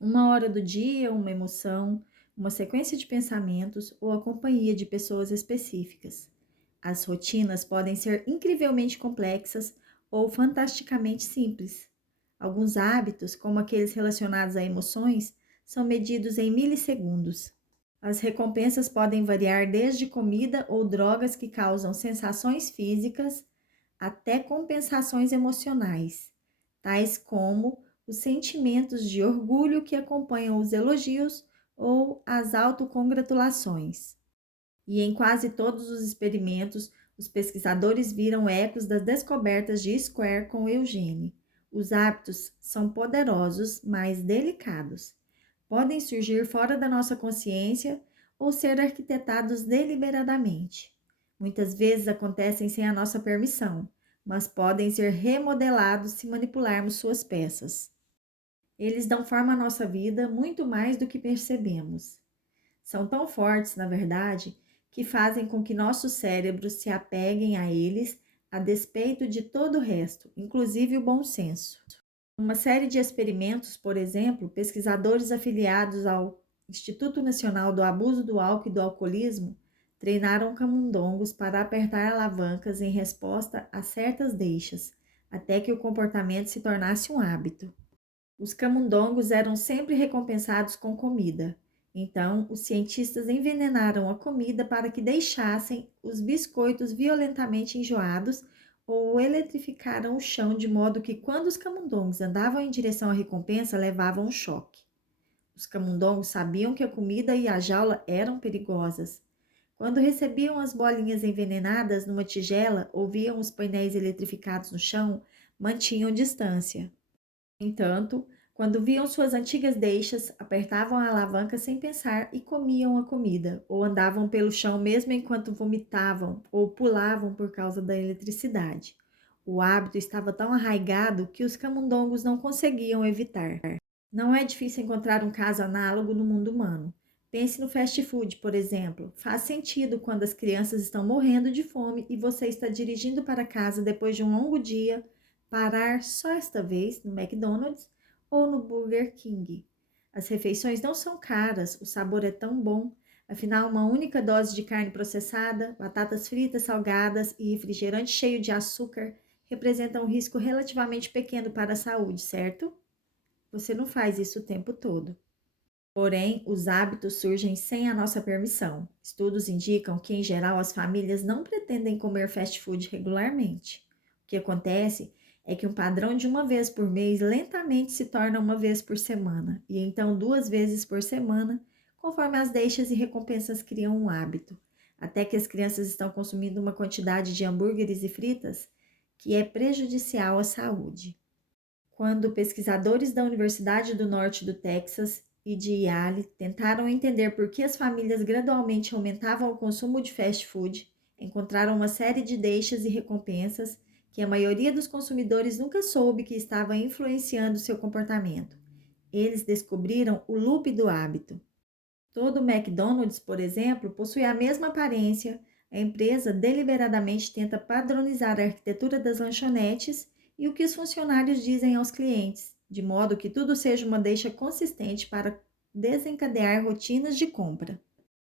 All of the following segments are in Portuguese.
Uma hora do dia, uma emoção, uma sequência de pensamentos ou a companhia de pessoas específicas. As rotinas podem ser incrivelmente complexas ou fantasticamente simples. Alguns hábitos, como aqueles relacionados a emoções, são medidos em milissegundos. As recompensas podem variar desde comida ou drogas que causam sensações físicas até compensações emocionais, tais como os sentimentos de orgulho que acompanham os elogios ou as autocongratulações. E em quase todos os experimentos, os pesquisadores viram ecos das descobertas de Square com Eugene. Os hábitos são poderosos, mas delicados. Podem surgir fora da nossa consciência ou ser arquitetados deliberadamente. Muitas vezes acontecem sem a nossa permissão, mas podem ser remodelados se manipularmos suas peças. Eles dão forma à nossa vida muito mais do que percebemos. São tão fortes, na verdade, que fazem com que nossos cérebros se apeguem a eles a despeito de todo o resto, inclusive o bom senso. Uma série de experimentos, por exemplo, pesquisadores afiliados ao Instituto Nacional do Abuso do Álcool e do Alcoolismo treinaram camundongos para apertar alavancas em resposta a certas deixas, até que o comportamento se tornasse um hábito. Os camundongos eram sempre recompensados com comida. Então, os cientistas envenenaram a comida para que deixassem os biscoitos violentamente enjoados ou eletrificaram o chão de modo que quando os camundongos andavam em direção à recompensa, levavam um choque. Os camundongos sabiam que a comida e a jaula eram perigosas. Quando recebiam as bolinhas envenenadas numa tigela ou viam os painéis eletrificados no chão, mantinham distância. No entanto, quando viam suas antigas deixas, apertavam a alavanca sem pensar e comiam a comida, ou andavam pelo chão mesmo enquanto vomitavam ou pulavam por causa da eletricidade. O hábito estava tão arraigado que os camundongos não conseguiam evitar. Não é difícil encontrar um caso análogo no mundo humano. Pense no fast food, por exemplo. Faz sentido quando as crianças estão morrendo de fome e você está dirigindo para casa depois de um longo dia, parar só esta vez no McDonald's ou no Burger King. As refeições não são caras, o sabor é tão bom. Afinal, uma única dose de carne processada, batatas fritas salgadas e refrigerante cheio de açúcar representam um risco relativamente pequeno para a saúde, certo? Você não faz isso o tempo todo. Porém, os hábitos surgem sem a nossa permissão. Estudos indicam que, em geral, as famílias não pretendem comer fast food regularmente. O que acontece é que um padrão de uma vez por mês lentamente se torna uma vez por semana, e então 2 vezes por semana, conforme as deixas e recompensas criam um hábito, até que as crianças estão consumindo uma quantidade de hambúrgueres e fritas que é prejudicial à saúde. Quando pesquisadores da Universidade do Norte do Texas e de Yale tentaram entender por que as famílias gradualmente aumentavam o consumo de fast food, encontraram uma série de deixas e recompensas que a maioria dos consumidores nunca soube que estava influenciando seu comportamento. Eles descobriram o loop do hábito. Todo o McDonald's, por exemplo, possui a mesma aparência. A empresa deliberadamente tenta padronizar a arquitetura das lanchonetes e o que os funcionários dizem aos clientes, de modo que tudo seja uma deixa consistente para desencadear rotinas de compra.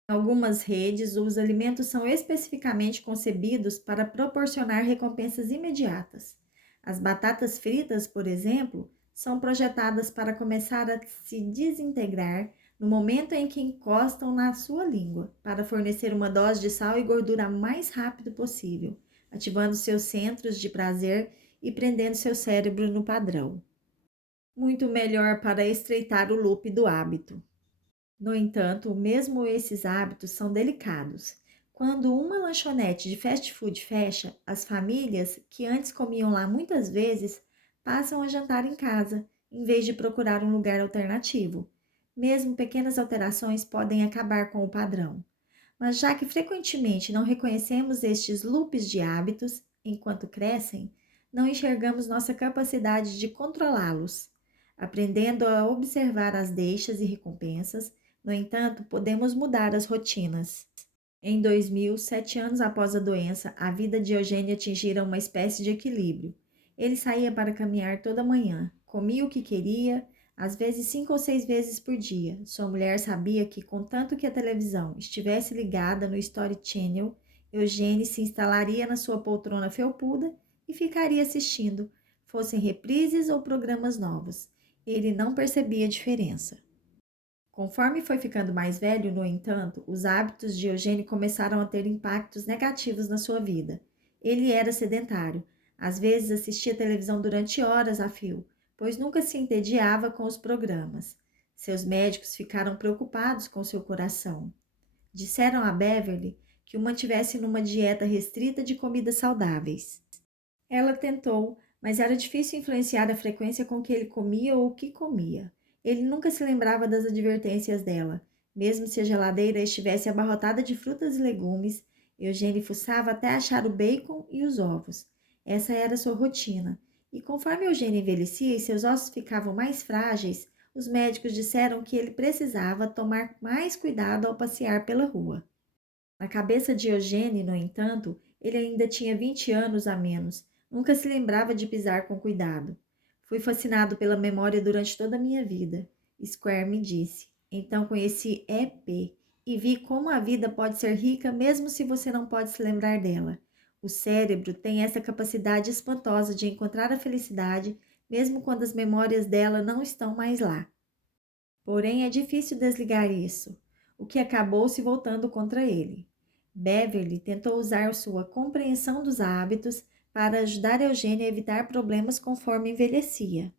Em algumas redes, os alimentos são especificamente concebidos para proporcionar recompensas imediatas. As batatas fritas, por exemplo, são projetadas para começar a se desintegrar no momento em que encostam na sua língua, para fornecer uma dose de sal e gordura mais rápido possível, ativando seus centros de prazer e prendendo seu cérebro no padrão. Muito melhor para estreitar o loop do hábito. No entanto, mesmo esses hábitos são delicados. Quando uma lanchonete de fast food fecha, as famílias, que antes comiam lá muitas vezes, passam a jantar em casa, em vez de procurar um lugar alternativo. Mesmo pequenas alterações podem acabar com o padrão. Mas já que frequentemente não reconhecemos estes loops de hábitos enquanto crescem, não enxergamos nossa capacidade de controlá-los. Aprendendo a observar as deixas e recompensas, no entanto, podemos mudar as rotinas. Em 2000, 7 anos após a doença, a vida de Eugênio atingira uma espécie de equilíbrio. Ele saía para caminhar toda manhã, comia o que queria, às vezes 5 ou 6 vezes por dia. Sua mulher sabia que, contanto que a televisão estivesse ligada no Story Channel, Eugênie se instalaria na sua poltrona felpuda e ficaria assistindo, fossem reprises ou programas novos. Ele não percebia a diferença. Conforme foi ficando mais velho, no entanto, os hábitos de Eugênio começaram a ter impactos negativos na sua vida. Ele era sedentário. Às vezes assistia televisão durante horas a fio, pois nunca se entediava com os programas. Seus médicos ficaram preocupados com seu coração. Disseram a Beverly que o mantivesse numa dieta restrita de comidas saudáveis. Ela tentou, mas era difícil influenciar a frequência com que ele comia ou o que comia. Ele nunca se lembrava das advertências dela. Mesmo se a geladeira estivesse abarrotada de frutas e legumes, Eugênio fuçava até achar o bacon e os ovos. Essa era sua rotina. E conforme Eugênio envelhecia e seus ossos ficavam mais frágeis, os médicos disseram que ele precisava tomar mais cuidado ao passear pela rua. Na cabeça de Eugênio, no entanto, ele ainda tinha 20 anos a menos. Nunca se lembrava de pisar com cuidado. Fui fascinado pela memória durante toda a minha vida, Square me disse. Então conheci EP e vi como a vida pode ser rica mesmo se você não pode se lembrar dela. O cérebro tem essa capacidade espantosa de encontrar a felicidade mesmo quando as memórias dela não estão mais lá. Porém, é difícil desligar isso, o que acabou se voltando contra ele. Beverly tentou usar sua compreensão dos hábitos para ajudar Eugênia a evitar problemas conforme envelhecia.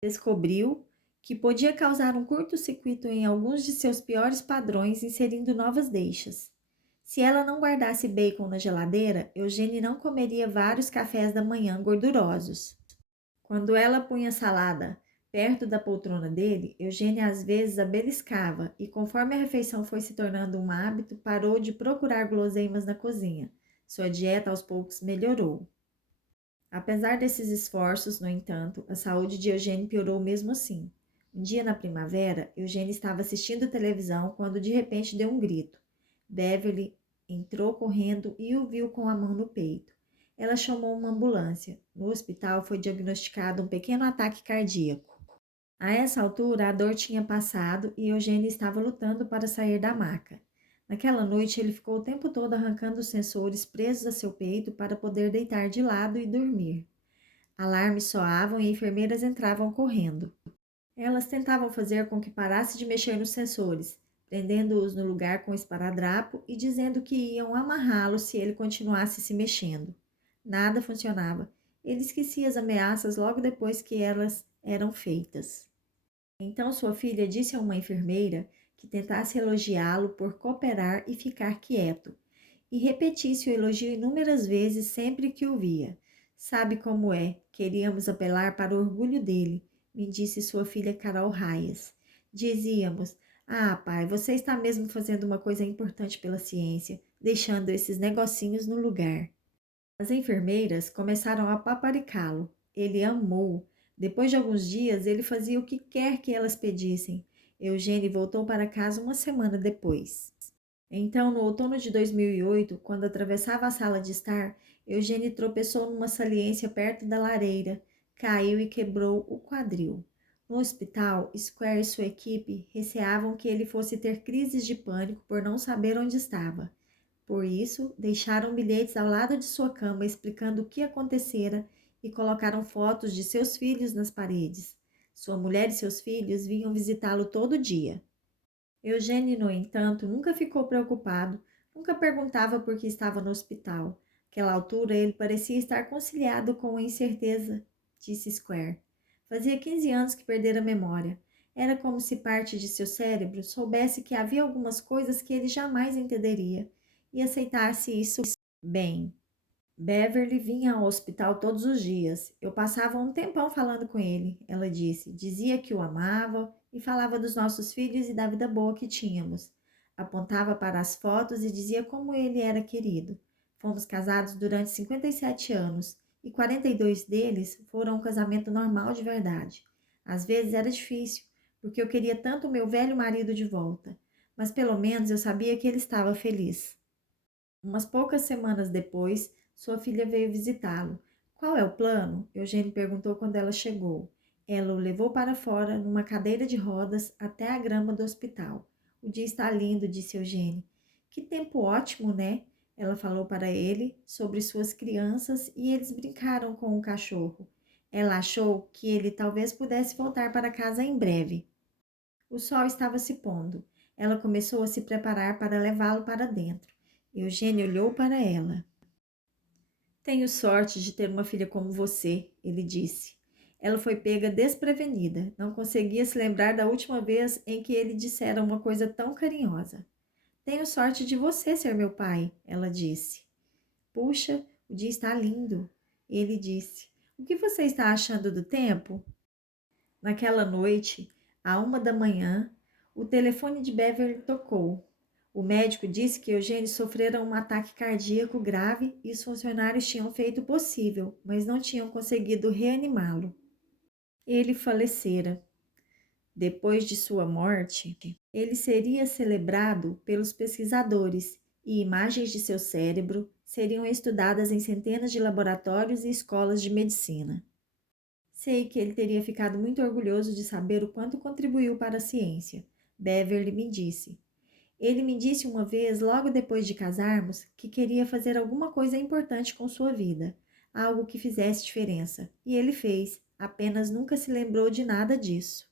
Descobriu que podia causar um curto-circuito em alguns de seus piores padrões inserindo novas deixas. Se ela não guardasse bacon na geladeira, Eugênia não comeria vários cafés da manhã gordurosos. Quando ela punha salada perto da poltrona dele, Eugênia às vezes a beliscava e, conforme a refeição foi se tornando um hábito, parou de procurar guloseimas na cozinha. Sua dieta aos poucos melhorou. Apesar desses esforços, no entanto, a saúde de Eugênia piorou mesmo assim. Um dia na primavera, Eugênia estava assistindo televisão quando de repente deu um grito. Beverly entrou correndo e o viu com a mão no peito. Ela chamou uma ambulância. No hospital foi diagnosticado um pequeno ataque cardíaco. A essa altura, a dor tinha passado e Eugênia estava lutando para sair da maca. Naquela noite, ele ficou o tempo todo arrancando os sensores presos a seu peito para poder deitar de lado e dormir. Alarmes soavam e enfermeiras entravam correndo. Elas tentavam fazer com que parasse de mexer nos sensores, prendendo-os no lugar com esparadrapo e dizendo que iam amarrá-lo se ele continuasse se mexendo. Nada funcionava. Ele esquecia as ameaças logo depois que elas eram feitas. Então sua filha disse a uma enfermeira que tentasse elogiá-lo por cooperar e ficar quieto, e repetisse o elogio inúmeras vezes sempre que o via. Sabe como é? Queríamos apelar para o orgulho dele, me disse sua filha Carol Raias. Dizíamos, pai, você está mesmo fazendo uma coisa importante pela ciência, deixando esses negocinhos no lugar. As enfermeiras começaram a paparicá-lo. Ele amou. Depois de alguns dias, ele fazia o que quer que elas pedissem. Eugênie voltou para casa uma semana depois. Então, no outono de 2008, quando atravessava a sala de estar, Eugênie tropeçou numa saliência perto da lareira, caiu e quebrou o quadril. No hospital, Square e sua equipe receavam que ele fosse ter crises de pânico por não saber onde estava. Por isso, deixaram bilhetes ao lado de sua cama explicando o que acontecera e colocaram fotos de seus filhos nas paredes. Sua mulher e seus filhos vinham visitá-lo todo dia. Eugênio, no entanto, nunca ficou preocupado, nunca perguntava por que estava no hospital. Naquela altura, ele parecia estar conciliado com a incerteza, disse Square. Fazia 15 anos que perdera a memória. Era como se parte de seu cérebro soubesse que havia algumas coisas que ele jamais entenderia e aceitasse isso bem. Beverly vinha ao hospital todos os dias. Eu passava um tempão falando com ele, ela disse. Dizia que o amava e falava dos nossos filhos e da vida boa que tínhamos. Apontava para as fotos e dizia como ele era querido. Fomos casados durante 57 anos e 42 deles foram um casamento normal de verdade. Às vezes era difícil, porque eu queria tanto o meu velho marido de volta, mas pelo menos eu sabia que ele estava feliz. Umas poucas semanas depois, sua filha veio visitá-lo. Qual é o plano? Eugênio perguntou quando ela chegou. Ela o levou para fora, numa cadeira de rodas, até a grama do hospital. O dia está lindo, disse Eugênio. Que tempo ótimo, né? Ela falou para ele sobre suas crianças e eles brincaram com o cachorro. Ela achou que ele talvez pudesse voltar para casa em breve. O sol estava se pondo. Ela começou a se preparar para levá-lo para dentro. Eugênio olhou para ela. Tenho sorte de ter uma filha como você, ele disse. Ela foi pega desprevenida. Não conseguia se lembrar da última vez em que ele dissera uma coisa tão carinhosa. Tenho sorte de você ser meu pai, ela disse. Puxa, o dia está lindo, ele disse. O que você está achando do tempo? Naquela noite, à 1 da manhã, o telefone de Beverly tocou. O médico disse que Eugênio sofrera um ataque cardíaco grave e os funcionários tinham feito o possível, mas não tinham conseguido reanimá-lo. Ele falecera. Depois de sua morte, ele seria celebrado pelos pesquisadores e imagens de seu cérebro seriam estudadas em centenas de laboratórios e escolas de medicina. Sei que ele teria ficado muito orgulhoso de saber o quanto contribuiu para a ciência, Beverly me disse. Ele me disse uma vez, logo depois de casarmos, que queria fazer alguma coisa importante com sua vida, algo que fizesse diferença, e ele fez, apenas nunca se lembrou de nada disso.